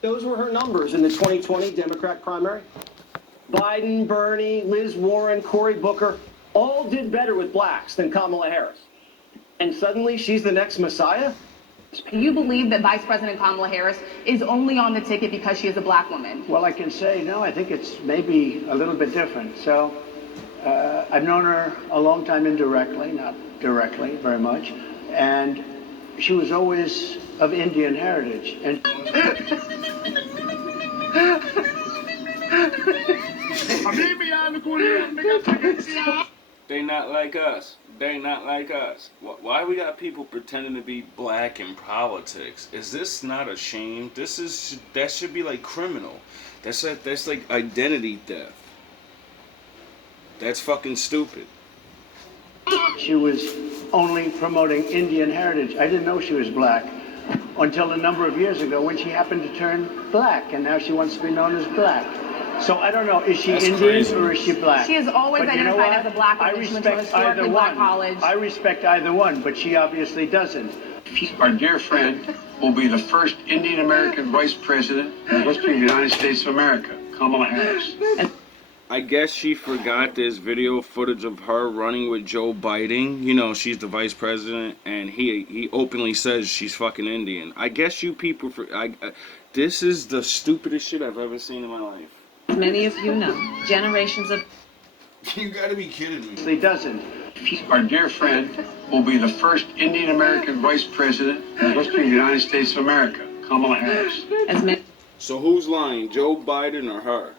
Those were her numbers in the 2020 Democrat primary. Biden, Bernie, Liz Warren, Cory Booker all did better with blacks than Kamala Harris. And suddenly she's the next Messiah? Do you believe that Vice President Kamala Harris is only on the ticket because she is a black woman? Well, I can say, no, I think it's maybe a little bit different. So I've known her a long time indirectly, not directly very much. And she was always of Indian heritage. And they not like us. They not like us. Why we got people pretending to be black in politics? Is this not a shame? That should be like criminal. That's like identity theft. That's fucking stupid. She was only promoting Indian heritage. I didn't know she was black until a number of years ago when she happened to turn black, and now she wants to be known as black. So I don't know, is she Indian crazy. Or is she black? She has always identified as a black woman. I respect either one. I respect either one, but she obviously doesn't. Our dear friend will be the first Indian American vice president in the history of the United States of America, Kamala Harris. I guess she forgot this video footage of her running with Joe Biden. You know, she's the vice president, and he openly says she's fucking Indian. I guess you people, this is the stupidest shit I've ever seen in my life. As many of you know, generations of... You gotta be kidding me. He doesn't. Our dear friend will be the first Indian American vice president in the history of the United States of America, Kamala Harris. So who's lying, Joe Biden or her?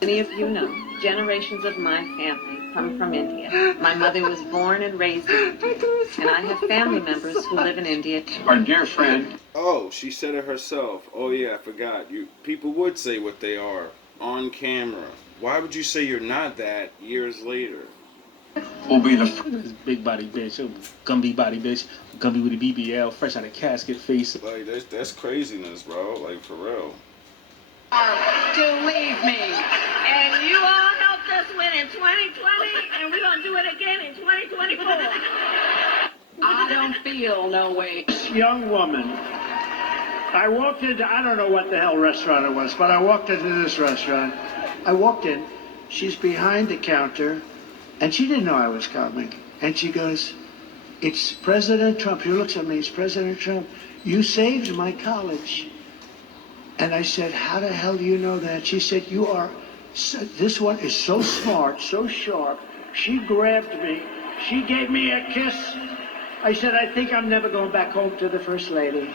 Many of you know, generations of my family come from India. My mother was born and raised in India, and I have family members who live in India. Our dear friend. Oh, she said it herself. Oh yeah, I forgot. People would say what they are on camera. Why would you say you're not that years later? Will be the this big body bitch, Gumby body bitch, Gumby with a BBL, fresh out of casket face. Like that's craziness, bro. Like for real. To leave me. And you all helped us win in 2020, and we're going to do it again in 2024. I don't feel no way. This young woman, I walked into, I don't know what the hell restaurant it was, but I walked into this restaurant. I walked in, she's behind the counter, and she didn't know I was coming. And she goes, "It's President Trump." She looks at me, "It's President Trump. You saved my college." And I said, "How the hell do you know that?" She said, this one is so smart, so sharp. She grabbed me. She gave me a kiss. I said, "I think I'm never going back home to the First Lady."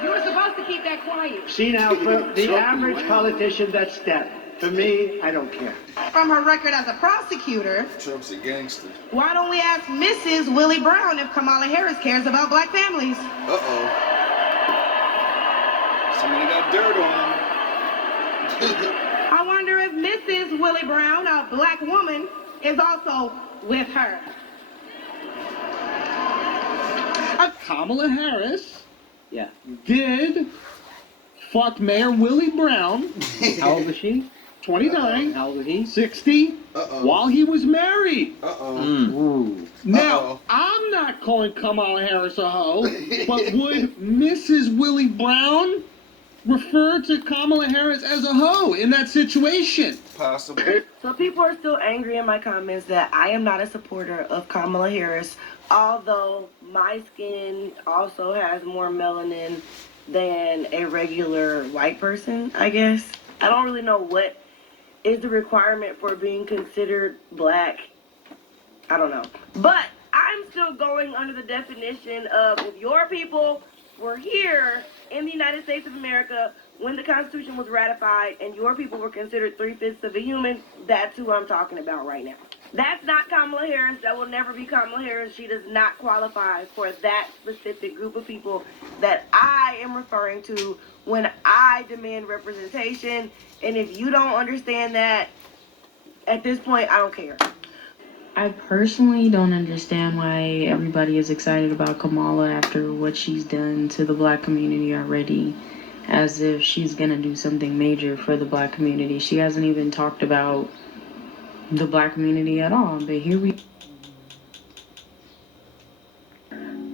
You were supposed to keep that quiet. See now, for the average politician, that's death. For me, I don't care. From her record as a prosecutor, Trump's a gangster. why don't we ask Mrs. Willie Brown if Kamala Harris cares about black families? Uh-oh. Somebody got dirt on him. I wonder if Mrs. Willie Brown, a black woman, is also with her. Kamala Harris, did fuck Mayor Willie Brown. How old is she? 29. How old is he? 60. While he was married. Now, I'm not calling Kamala Harris a hoe, but would Mrs. Willie Brown refer to Kamala Harris as a hoe in that situation? Possible. So people are still angry in my comments that I am not a supporter of Kamala Harris, although my skin also has more melanin than a regular white person, I guess. I don't really know what is the requirement for being considered black. I don't know. But I'm still going under the definition of if your people were here in the United States of America when the Constitution was ratified and your people were considered 3/5 of a human, that's who I'm talking about right now. That's not Kamala Harris. That will never be Kamala Harris. She does not qualify for that specific group of people that I am referring to when I demand representation. And if you don't understand that, at this point, I don't care. I personally don't understand why everybody is excited about Kamala after what she's done to the black community already, as if she's gonna do something major for the black community. She hasn't even talked about the black community at all, but here we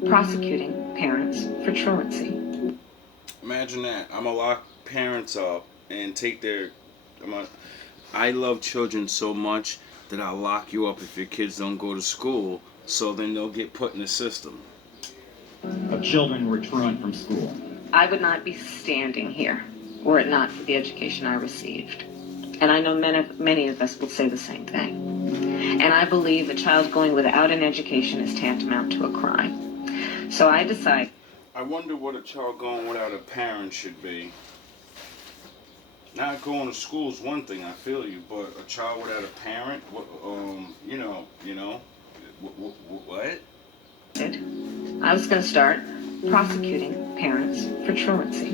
prosecuting parents for truancy. Imagine that. I'm gonna lock parents up and take their. I love children so much that I'll lock you up if your kids don't go to school, so then they'll get put in the system. Of children who are truant from school. I would not be standing here were it not for the education I received. And I know many of us will say the same thing. And I believe a child going without an education is tantamount to a crime. So I decide. I wonder what a child going without a parent should be. Not going to school is one thing, I feel you, but a child without a parent, what? What? I was going to start prosecuting parents for truancy.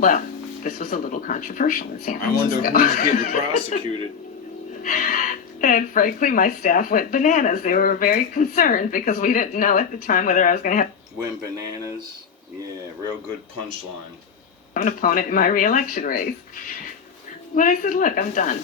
Well, this was a little controversial in San Francisco. I wonder who's getting prosecuted. And frankly, my staff went bananas. They were very concerned because we didn't know at the time whether I was going to have... Went bananas? Yeah, real good punchline. ...an opponent in my re-election race. But I said, look, I'm done.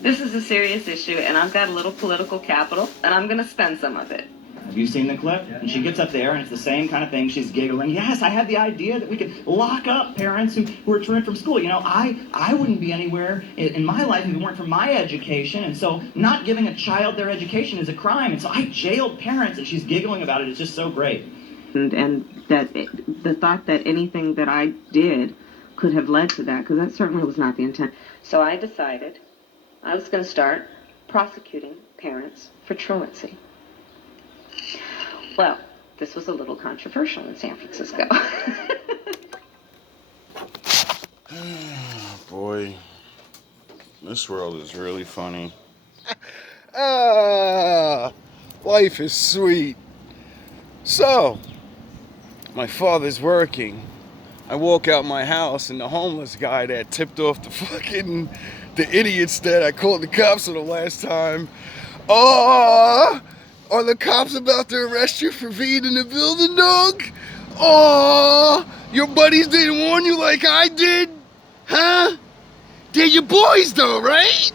This is a serious issue, and I've got a little political capital, and I'm going to spend some of it. Have you seen the clip? And she gets up there, and it's the same kind of thing. She's giggling. Yes, I had the idea that we could lock up parents who are truant from school. You know, I wouldn't be anywhere in my life if it weren't for my education. And so not giving a child their education is a crime. And so I jailed parents, and she's giggling about it. It's just so great. And that the thought that anything that I did could have led to that, because that certainly was not the intent. So I decided I was going to start prosecuting parents for truancy. Well, this was a little controversial in San Francisco. Boy, this world is really funny. Life is sweet. So, my father's working. I walk out my house and the homeless guy that tipped off the idiots that I called the cops on the last time. Are the cops about to arrest you for being in the building, dog? Your buddies didn't warn you like I did? Huh? They're your boys though, right?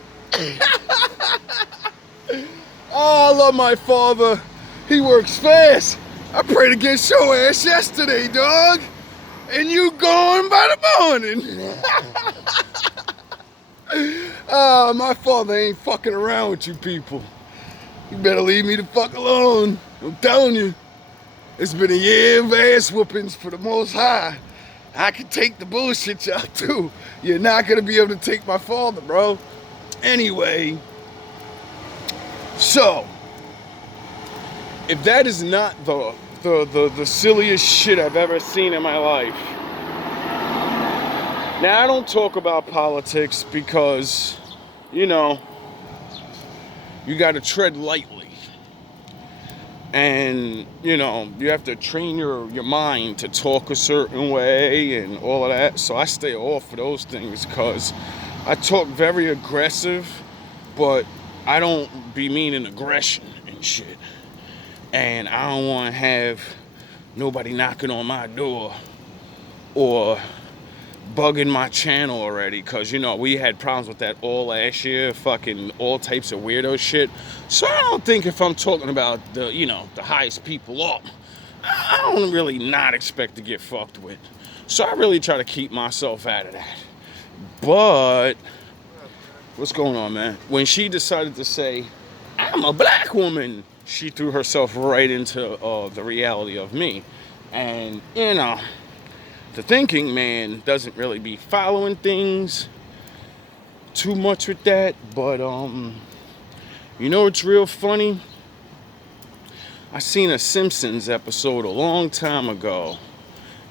I love my father. He works fast. I prayed against your ass yesterday, dog. And you gone by the morning. My father ain't fucking around with you people. You better leave me the fuck alone. I'm telling you. It's been a year of ass whoopings for the Most High. I can take the bullshit y'all too. You're not gonna be able to take my father, bro. Anyway. So, if that is not the silliest shit I've ever seen in my life. Now, I don't talk about politics because, you know, you got to tread lightly. And, you know, you have to train your mind to talk a certain way and all of that. So I stay off of those things because I talk very aggressive, but I don't be meaning aggression and shit. And I don't want to have nobody knocking on my door or bugging my channel already, because, you know, we had problems with that all last year, fucking all types of weirdo shit. So I don't think if I'm talking about the, you know, the highest people up, I don't really not expect to get fucked with. So I really try to keep myself out of that. But what's going on, man? When she decided to say, I'm a black woman, she threw herself right into the reality of me. And, you know, the thinking man doesn't really be following things too much with that. But, you know what's real funny? I seen a Simpsons episode a long time ago,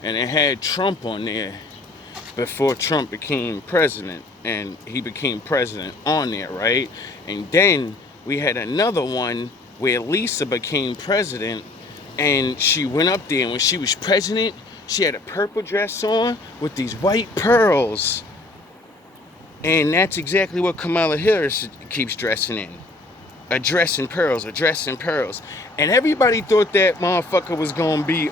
and it had Trump on there before Trump became president, and he became president on there, right? And then we had another one where Lisa became president, and she went up there, and when she was president, she had a purple dress on with these white pearls. And that's exactly what Kamala Harris keeps dressing in. A dress in pearls, a dress in pearls. And everybody thought that motherfucker was gonna be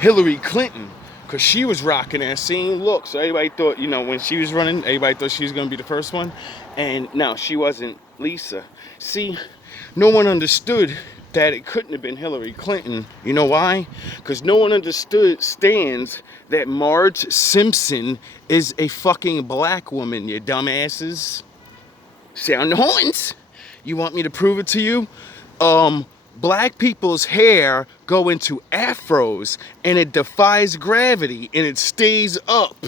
Hillary Clinton, because she was rocking that same look. So everybody thought, you know, when she was running, everybody thought she was gonna be the first one. And no, she wasn't Lisa. See, no one understood that it couldn't have been Hillary Clinton. You know why? Because no one understands that Marge Simpson is a fucking black woman, you dumbasses. Sound the horns. You want me to prove it to you? Black people's hair go into afros and it defies gravity and it stays up.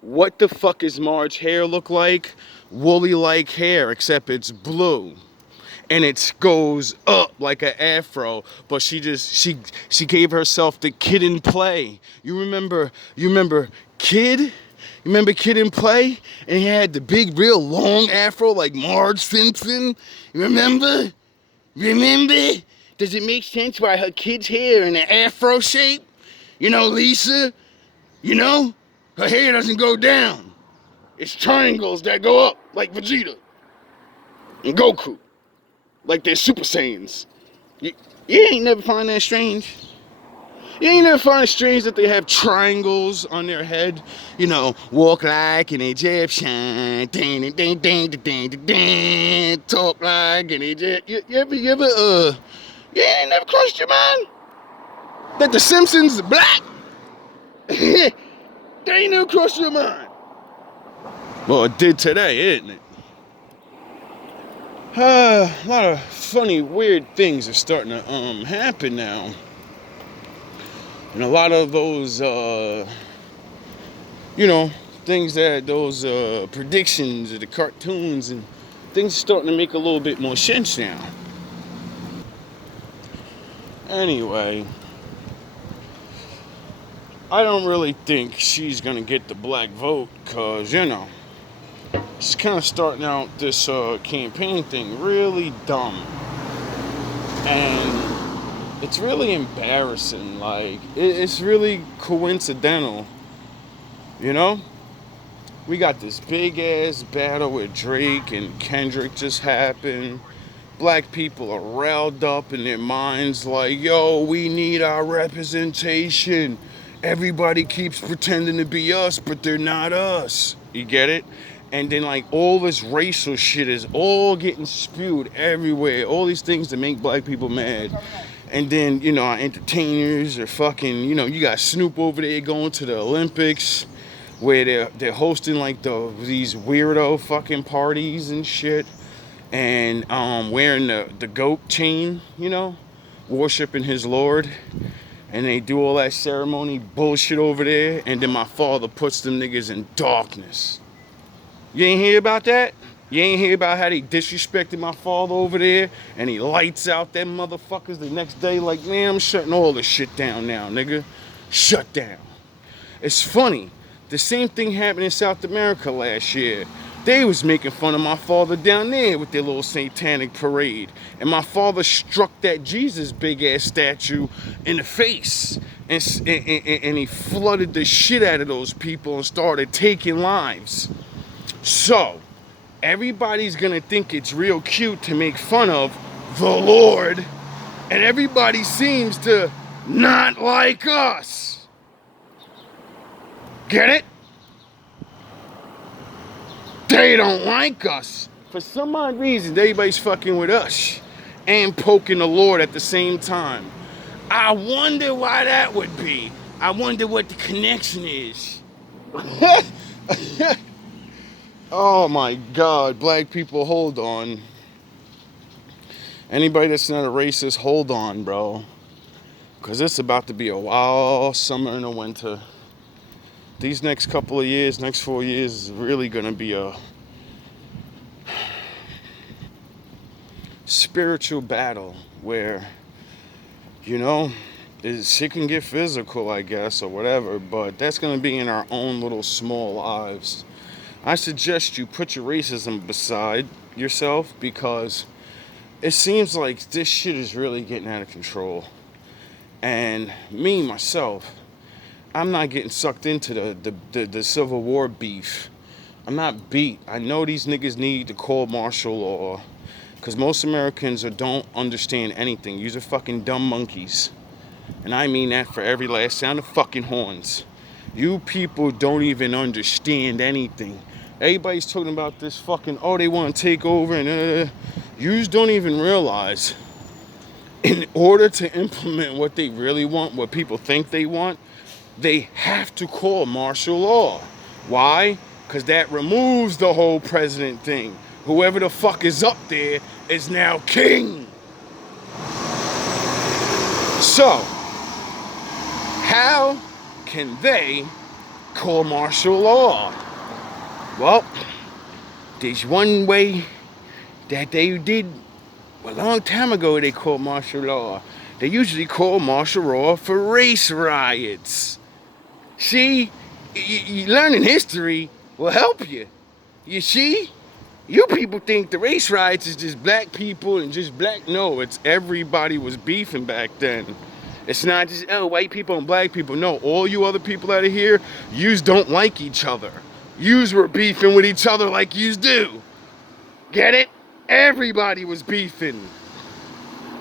What the fuck is Marge's hair look like? Woolly like hair, except it's blue. And it goes up like an afro, but she gave herself the Kid and Play. You remember Kid? You remember Kid and Play? And he had the big, real long afro like Marge Simpson. You remember? Remember? Does it make sense why her kid's hair in an afro shape? You know, Lisa? You know? Her hair doesn't go down. It's triangles that go up, like Vegeta and Goku. Like they're Super Saiyans. You ain't never find that strange? You ain't never find it strange that they have triangles on their head? You know, walk like an Egyptian, ding, ding, ding, ding, ding, ding, talk like an Egyptian. You ain't never crossed your mind that the Simpsons are black? They ain't never crossed your mind. Well, it did today, isn't it? A lot of funny, weird things are starting to happen now. And a lot of those, things that those predictions of the cartoons and things are starting to make a little bit more sense now. Anyway, I don't really think she's going to get the black vote because, she's kind of starting out this campaign thing really dumb. And it's really embarrassing. Like, it's really coincidental. We got this big ass battle with Drake and Kendrick just happened. Black people are riled up in their minds like, yo, we need our representation. Everybody keeps pretending to be us, but they're not us. You get it? And then, like, all this racial shit is all getting spewed everywhere. All these things that make black people mad. And then, our entertainers are fucking, you got Snoop over there going to the Olympics where they're hosting, like, these weirdo fucking parties and shit. And wearing the goat chain, worshiping his Lord. And they do all that ceremony bullshit over there. And then my father puts them niggas in darkness. You ain't hear about that? You ain't hear about how they disrespected my father over there? And he lights out them motherfuckers the next day like, man, I'm shutting all this shit down now, nigga. Shut down. It's funny. The same thing happened in South America last year. They was making fun of my father down there with their little satanic parade. And my father struck that Jesus big-ass statue in the face. And he flooded the shit out of those people and started taking lives. So, everybody's gonna think it's real cute to make fun of the Lord. And everybody seems to not like us. Get it? They don't like us. For some odd reason, everybody's fucking with us and poking the Lord at the same time. I wonder why that would be. I wonder what the connection is. Oh my God, black people, hold on. Anybody that's not a racist, hold on, bro. Because it's about to be a wild summer and a winter. These next couple of years, next 4 years, is really going to be a spiritual battle where, shit can get physical, I guess, or whatever, but that's going to be in our own little small lives. I suggest you put your racism beside yourself because it seems like this shit is really getting out of control. And me, myself, I'm not getting sucked into the Civil War beef. I'm not beat. I know these niggas need to call martial law because most Americans don't understand anything. You're fucking dumb monkeys. And I mean that for every last sound of fucking horns. You people don't even understand anything. Everybody's talking about this fucking, they want to take over and you just don't even realize in order to implement what they really want, what people think they want, they have to call martial law. Why? Because that removes the whole president thing. Whoever the fuck is up there is now king. So, how can they call martial law? Well, there's one way that they did a long time ago. They called martial law. They usually call martial law for race riots. See, learning history will help you. You see? You people think the race riots is just black people and just black. No, it's everybody was beefing back then. It's not just, oh, white people and black people. No, all you other people out of here, yous don't like each other. Yous were beefing with each other like yous do. Get it? Everybody was beefing.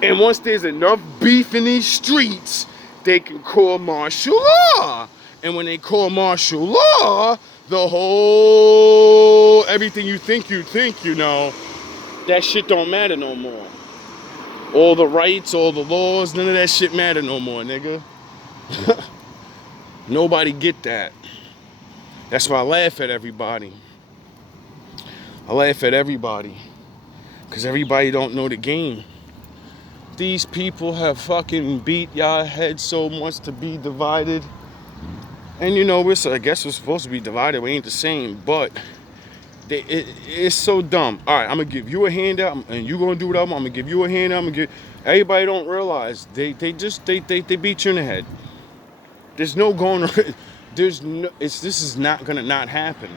And once there's enough beef in these streets, they can call martial law. And when they call martial law, the whole, everything you think, you know, that shit don't matter no more. All the rights, all the laws, none of that shit matter no more, nigga. Nobody get that. That's why I laugh at everybody. I laugh at everybody. Because everybody don't know the game. These people have fucking beat y'all head so much to be divided. And you know, I guess we're supposed to be divided. We ain't the same, but it's so dumb. All right, I'm gonna give you a handout, and you gonna do what I'm gonna give you a handout. Everybody don't realize they beat you in the head. There's no going. This is not gonna not happen.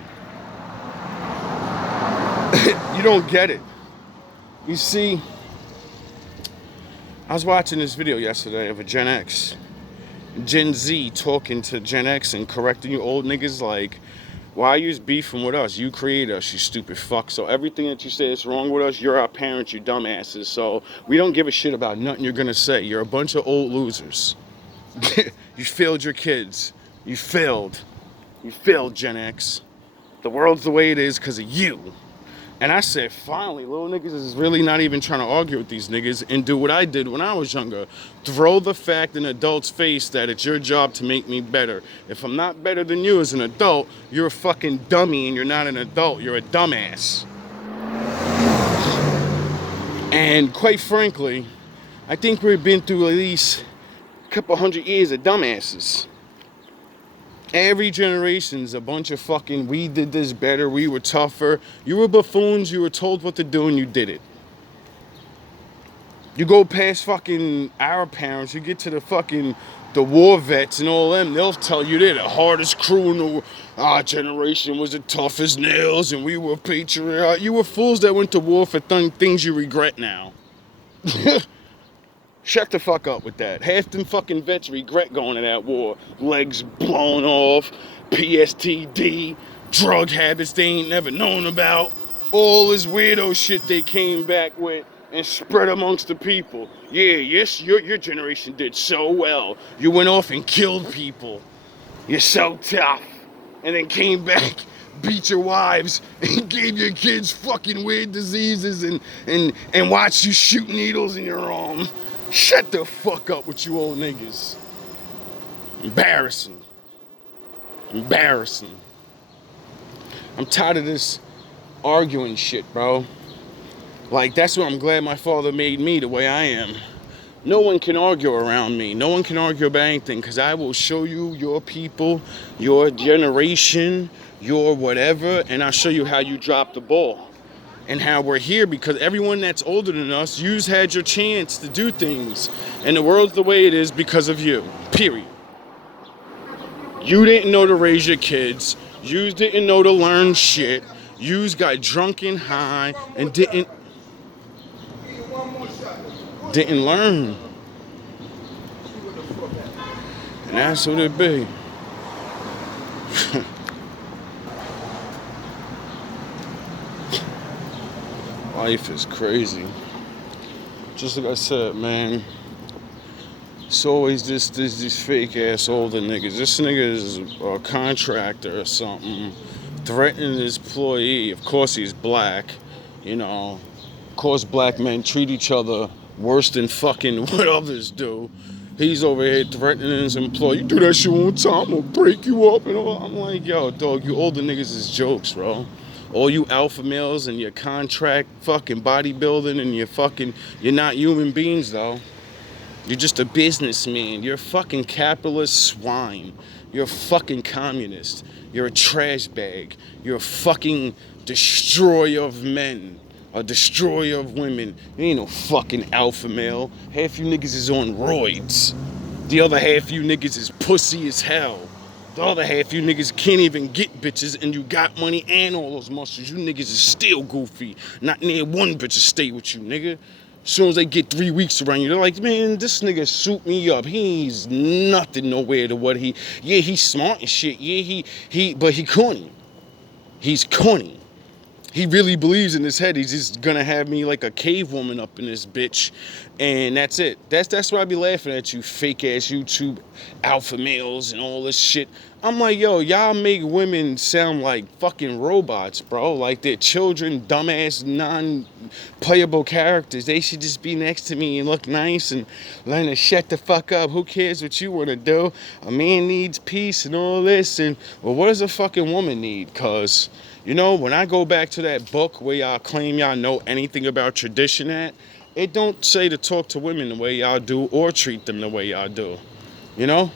You don't get it. You see, I was watching this video yesterday of a Gen Z talking to Gen X and correcting you old niggas like, why are you beefing with us? You created us, you stupid fuck. So everything that you say is wrong with us, you're our parents, you dumbasses. So we don't give a shit about nothing you're gonna say. You're a bunch of old losers. You failed your kids. You failed. You failed, Gen X. The world's the way it is because of you. And I said, finally, little niggas is really not even trying to argue with these niggas and do what I did when I was younger. Throw the fact in an adult's face that it's your job to make me better. If I'm not better than you as an adult, you're a fucking dummy and you're not an adult. You're a dumbass. And quite frankly, I think we've been through at least a couple hundred years of dumbasses. Every generation's a bunch of fucking, we did this better, we were tougher. You were buffoons, you were told what to do and you did it. You go past fucking our parents, you get to the war vets and all them, they'll tell you they're the hardest crew in our generation was the toughest nails and we were patriotic. You were fools that went to war for things you regret now. Shut the fuck up with that. Half them fucking vets regret going to that war. Legs blown off, PSTD, drug habits they ain't never known about. All this weirdo shit they came back with and spread amongst the people. Yeah, yes, your generation did so well. You went off and killed people. You're so tough. And then came back, beat your wives, and gave your kids fucking weird diseases and watched you shoot needles in your arm. Shut the fuck up with you old niggas. Embarrassing. Embarrassing. I'm tired of this arguing shit, bro. Like, that's why I'm glad my father made me the way I am. No one can argue around me. No one can argue about anything, because I will show you your people, your generation, your whatever, and I'll show you how you drop the ball. And how we're here because everyone that's older than us, you've had your chance to do things. And the world's the way it is because of you. Period. You didn't know to raise your kids. You didn't know to learn shit. You got drunk and high and didn't learn. And that's what it be. Life is crazy. Just like I said, man. It's always these fake ass older niggas. This nigga is a contractor or something, threatening his employee. Of course he's black, you know. Of course black men treat each other worse than fucking what others do. He's over here threatening his employee. You do that shit one time, I'm gonna break you up and all. I'm like, yo, dog, you older niggas is jokes, bro. All you alpha males and your contract fucking bodybuilding and you're not human beings, though. You're just a businessman. You're a fucking capitalist swine. You're a fucking communist. You're a trash bag. You're a fucking destroyer of men. A destroyer of women. You ain't no fucking alpha male. Half you niggas is on roids. The other half you niggas is pussy as hell. The other half you niggas can't even get bitches and you got money and all those muscles. You niggas is still goofy. Not near one bitch to stay with you, nigga. As soon as they get 3 weeks around you, they're like, man, this nigga suit me up. He's nothing nowhere to what he's smart and shit. Yeah, but he corny. He's corny. He really believes in his head he's just gonna have me like a cave woman up in this bitch, and that's it. That's why I be laughing at you fake ass YouTube alpha males and all this shit. I'm like, yo, y'all make women sound like fucking robots, bro. Like they're children, dumbass, non-playable characters. They should just be next to me and look nice and learn to shut the fuck up. Who cares what you want to do? A man needs peace and all this. And, well, what does a fucking woman need? Because, you know, when I go back to that book where y'all claim y'all know anything about tradition at, it don't say to talk to women the way y'all do or treat them the way y'all do. You know?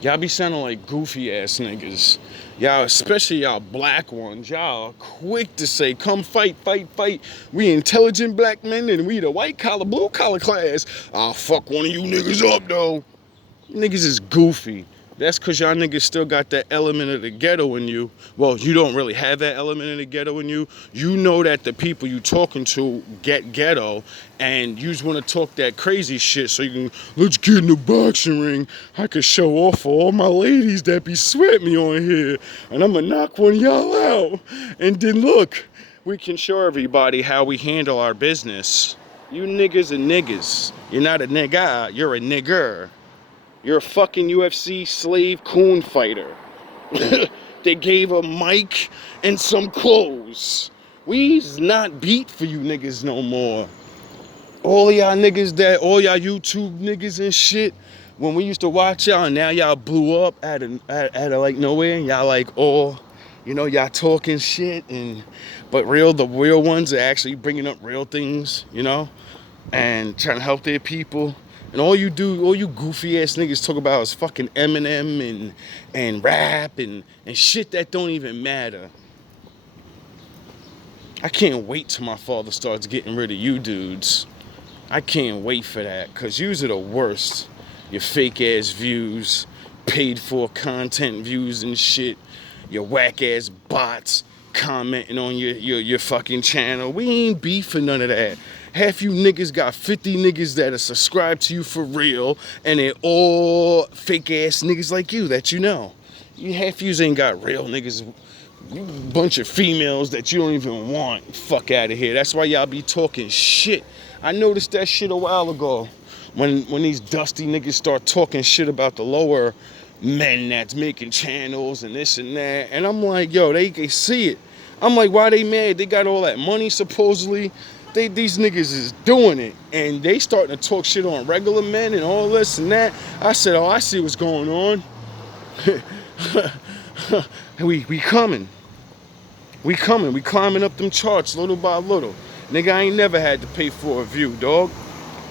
Y'all be sounding like goofy ass niggas. Y'all, especially y'all black ones, y'all are quick to say, come fight, fight, fight. We intelligent black men and we the white collar, blue collar class. I'll fuck one of you niggas up though. Niggas is goofy. That's because y'all niggas still got that element of the ghetto in you. Well, you don't really have that element of the ghetto in you. You know that the people you talking to get ghetto, and you just want to talk that crazy shit so you can, let's get in the boxing ring. I can show off for all my ladies that be sweating me on here, and I'm going to knock one of y'all out. And then look, we can show everybody how we handle our business. You niggas are niggas. You're not a nigga, you're a nigger. You're a fucking UFC slave coon fighter. They gave a mic and some clothes. We's not beat for you niggas no more. All y'all niggas all y'all YouTube niggas and shit, when we used to watch y'all and now y'all blew up out of like nowhere, y'all like all, you know, y'all talking shit, but the real ones are actually bringing up real things, you know, and trying to help their people. And all you goofy ass niggas talk about is fucking Eminem and rap and shit that don't even matter. I can't wait till my father starts getting rid of you dudes. I can't wait for that, cause yous are the worst. Your fake ass views, paid for content views and shit. Your whack ass bots commenting on your fucking channel. We ain't beefing none of that. Half you niggas got 50 niggas that are subscribed to you for real, and they're all fake ass niggas like you that you know. Half yous ain't got real niggas. You bunch of females that you don't even want. Fuck out of here. That's why y'all be talking shit. I noticed that shit a while ago. When these dusty niggas start talking shit about the lower men that's making channels and this and that. And I'm like, yo, they can see it. I'm like, why they mad? They got all that money supposedly. These niggas is doing it, and they starting to talk shit on regular men and all this and that. I said, oh, I see what's going on. we coming. We climbing up them charts little by little. Nigga, I ain't never had to pay for a view, dog.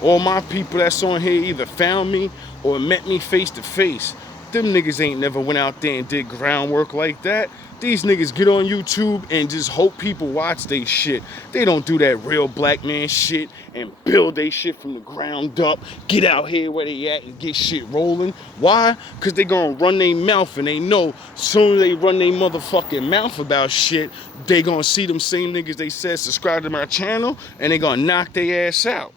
All my people that's on here either found me or met me face to face. Them niggas ain't never went out there and did groundwork like that. These niggas get on YouTube and just hope people watch they shit. They don't do that real black man shit and build they shit from the ground up. Get out here where they at and get shit rolling. Why? Because they gonna run their mouth, and they know soon as they run their motherfucking mouth about shit, they gonna see them same niggas they said subscribe to my channel, and they gonna knock their ass out.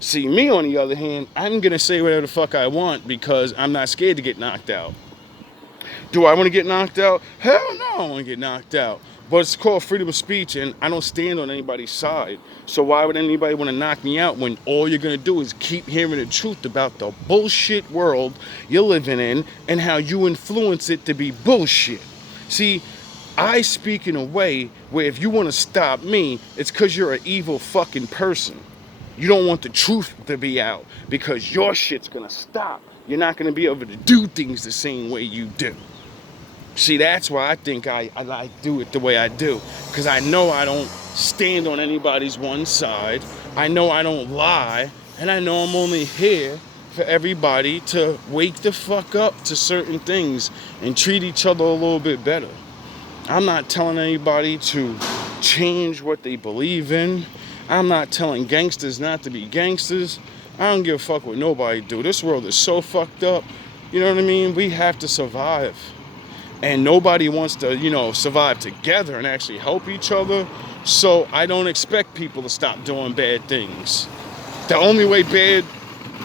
See, me on the other hand, I'm gonna say whatever the fuck I want because I'm not scared to get knocked out. Do I want to get knocked out? Hell no, I don't want to get knocked out. But it's called freedom of speech, and I don't stand on anybody's side. So why would anybody want to knock me out when all you're going to do is keep hearing the truth about the bullshit world you're living in and how you influence it to be bullshit? See, I speak in a way where if you want to stop me, it's because you're an evil fucking person. You don't want the truth to be out because your shit's gonna stop. You're not gonna be able to do things the same way you do. See, that's why I think I do it the way I do. Because I know I don't stand on anybody's one side. I know I don't lie. And I know I'm only here for everybody to wake the fuck up to certain things and treat each other a little bit better. I'm not telling anybody to change what they believe in. I'm not telling gangsters not to be gangsters. I don't give a fuck what nobody do. This world is so fucked up. You know what I mean? We have to survive. And nobody wants to, you know, survive together and actually help each other. So I don't expect people to stop doing bad things. The only way bad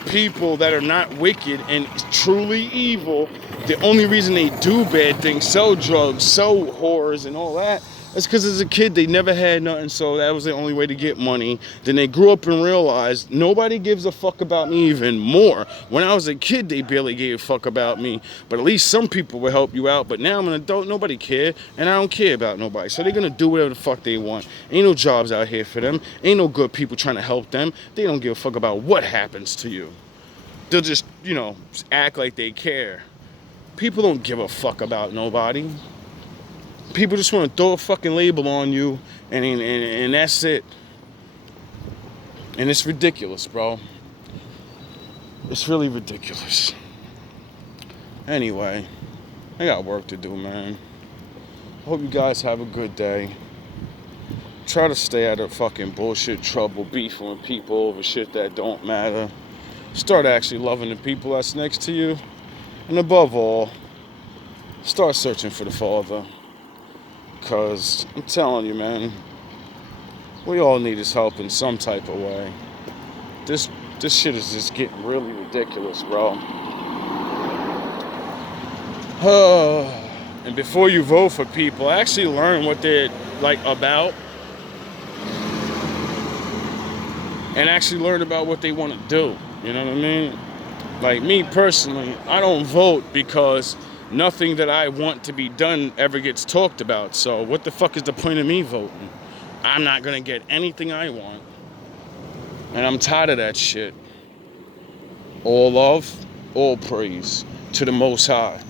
people that are not wicked and truly evil, the only reason they do bad things, sell drugs, sell whores and all that, is because as a kid they never had nothing, so that was the only way to get money. Then they grew up and realized nobody gives a fuck about me even more. When I was a kid they barely gave a fuck about me, but at least some people will help you out. But now I'm an adult, nobody cares, and I don't care about nobody, so they're gonna do whatever the fuck they want. Ain't no jobs out here for them, ain't no good people trying to help them. They don't give a fuck about what happens to you. They'll just, you know, act like they care. People don't give a fuck about nobody. People just want to throw a fucking label on you, and that's it. And it's ridiculous, bro. It's really ridiculous. Anyway, I got work to do, man. Hope you guys have a good day. Try to stay out of fucking bullshit trouble, beefing with people over shit that don't matter. Start actually loving the people that's next to you. And above all, start searching for the Father. Because I'm telling you, man, we all need his help in some type of way. This shit is just getting really ridiculous, bro. And before you vote for people, actually learn what they're like about. And actually learn about what they want to do. You know what I mean? Like me personally, I don't vote because nothing that I want to be done ever gets talked about. So what the fuck is the point of me voting? I'm not gonna get anything I want. And I'm tired of that shit. All love, all praise to the Most High.